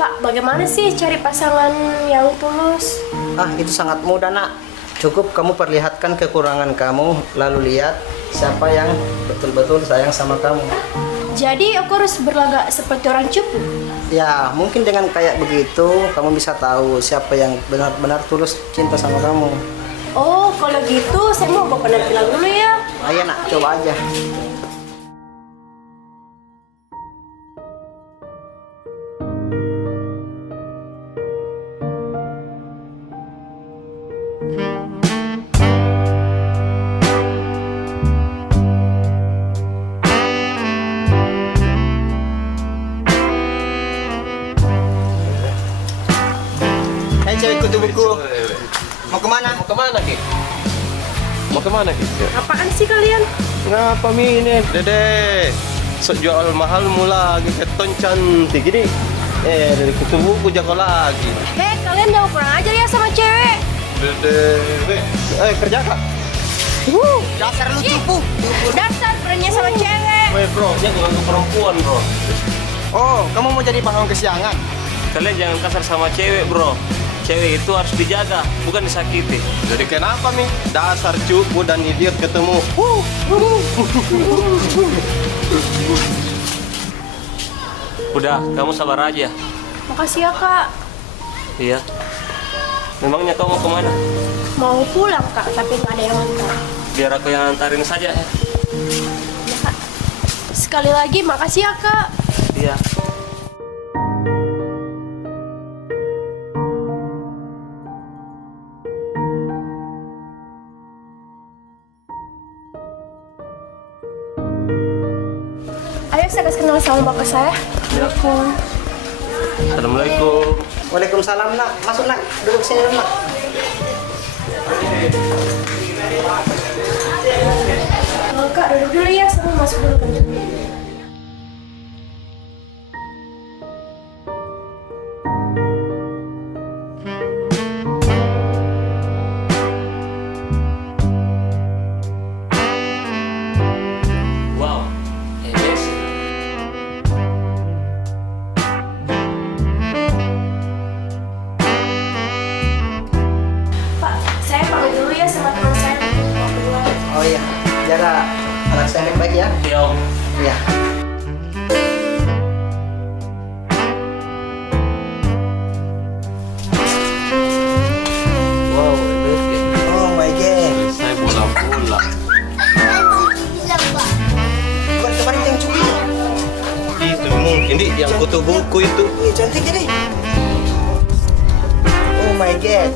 Pak, bagaimana sih cari pasangan yang tulus? Itu sangat mudah, nak. Cukup kamu perlihatkan kekurangan kamu, lalu lihat siapa yang betul-betul sayang sama kamu. Jadi aku harus berlagak seperti orang cupu? Ya, mungkin dengan kayak begitu kamu bisa tahu siapa yang benar-benar tulus cinta sama kamu. Oh, kalau gitu saya mau bawa penampilan dulu ya. Ayo, nak, coba aja. Hai cewek kutu buku. Mau kemana? Mau kemana, Ki? Mau kemana, Ki? Apaan sih kalian? Ngapa ini? Dede, sok jual mahal mula lagi keton cantik. Jadi, dari kutu buku jago lagi. Hei, kalian jangan kurang ajar ya sama cewek. Dede, kerja kak? Dasar lu cupu. Dasar beraninya sama cewek. Weh bro, dia bukan ke perempuan bro. Oh, kamu mau jadi pahlawan kesiangan? Kalian jangan kasar sama cewek bro. Cewek itu harus dijaga, bukan disakiti. Jadi kenapa nih? Dasar cupu dan idiot ketemu. Udah, kamu sabar aja. Makasih ya kak. Iya. Memangnya kamu mau kemana? Mau pulang kak, tapi nggak ada yang antar. Biar aku yang antarin saja. Ya, Kak. Sekali lagi makasih ya kak. Iya. Ayo saya kasih kenal sama bapak saya. Assalamualaikum. Assalamualaikum. Waalaikumsalam, nak. Masuk, nak. Duduk sini dulu, nak. Kak, duduk dulu ya, saya mau masuk dulu kan. Wow, amazing. Pak, saya pamit dulu ya sama teman saya. Mau keluar. Oh iya, jaga anak saya baik-baik ya. Iya om. Iya. Wow, amazing. Oh my god. Saya bola-bola. Bukan kemarin yang cukup. Itu mungkin di yang kutu buku itu. Cantik jadi. Oh my god.